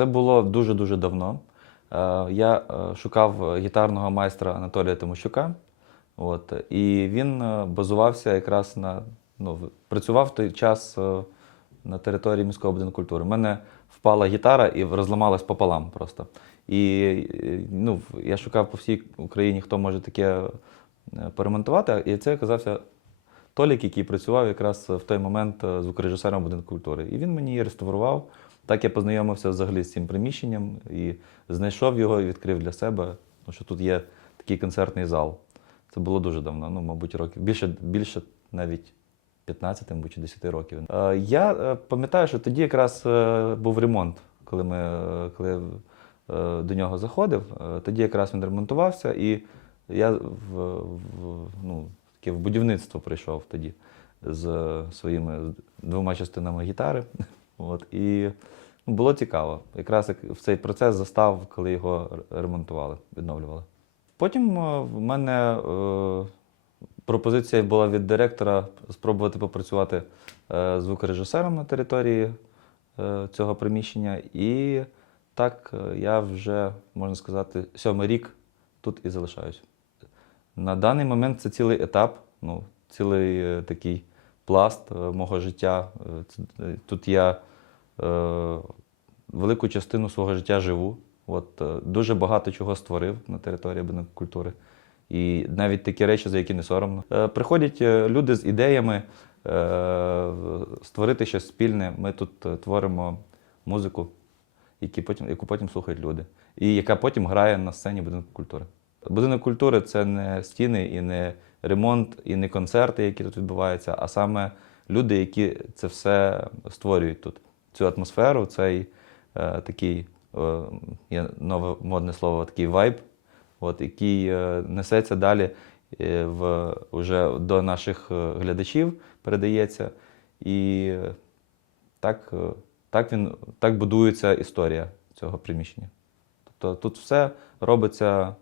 Це було дуже-дуже давно. Е, Я е, шукав гітарного майстра Анатолія Тимощука. От, і він е, базувався якраз на. Ну, працював той час на території міського будинку культури. У мене впала гітара і розламалась пополам просто. І ну, я шукав по всій Україні, хто може таке поремонтувати. І це оказався Толік, який працював якраз в той момент звукорежисером будинку культури. І він мені її реставрував. Так я познайомився взагалі з цим приміщенням і знайшов його і відкрив для себе, тому що тут є такий концертний зал. Це було дуже давно, ну, мабуть, років. Більше, більше навіть 15 мабуть, чи 10 років. Е, Я е, пам'ятаю, що тоді якраз е, був ремонт, коли, ми, коли я до нього заходив. Тоді якраз він ремонтувався, і я в, в, ну, таке в будівництво прийшов тоді з своїми двома частинами гітари. От, і ну, було цікаво. Якраз як в цей процес застав, коли його ремонтували, відновлювали. Потім е, в мене е, пропозиція була від директора спробувати попрацювати е, звукорежисером на території е, цього приміщення. І так е, я вже, можна сказати, сьомий рік тут і залишаюсь. На даний момент це цілий етап, ну, цілий е, такий пласт е, мого життя. Е, Тут я велику частину свого життя живу. От, е, дуже багато чого створив на території будинку культури. І навіть такі речі, за які не соромно. Е, приходять е, люди з ідеями е, створити щось спільне. Ми тут е, творимо музику, які потім, яку потім слухають люди, і яка потім грає на сцені будинку культури. Будинок культури це не стіни і не ремонт, і не концерти, які тут відбуваються, а саме люди, які це все створюють тут. Цю атмосферу, цей е, такий е, є нове модне слово, такий вайб, от, який е, несеться далі е, в, уже до наших е, глядачів, передається. І так, е, так, він, так будується історія цього приміщення. Тобто тут все робиться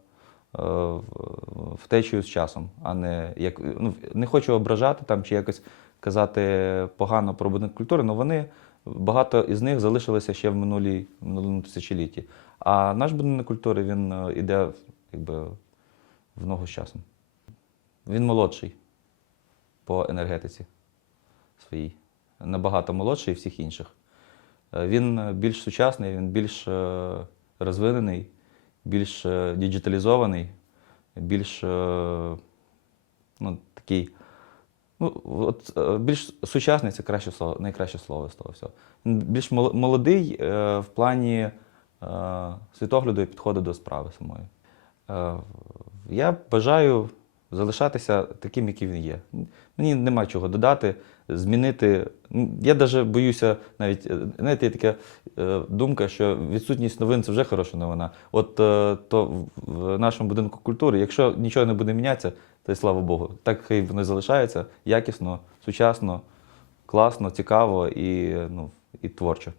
втечею з часом, а не як. Ну, не хочу ображати там чи якось казати погано про будинок культури, але вони багато із них залишилися ще в минулій, минулому тисячолітті. А наш будинок культури він е, іде якби, в ногу з часом. Він молодший по енергетиці своїй. Набагато молодший всіх інших. Е, Він більш сучасний, він більш е, розвинений, більш діджиталізований, більш ну, такий. Ну, от, е, більш сучасний це краще слово, найкраще слово з того всього. Більш молодий е, в плані е, світогляду і підходу до справи самої. Я бажаю залишатися таким, який він є. Мені нема чого додати, змінити. Я навіть боюся, навіть е, знаєте, є така е, думка, що відсутність новин це вже хороша новина. От е, то в- нашому будинку культури, якщо нічого не буде мінятися, то й слава Богу. Так і залишається якісно, сучасно, класно, цікаво і, ну, і творчо.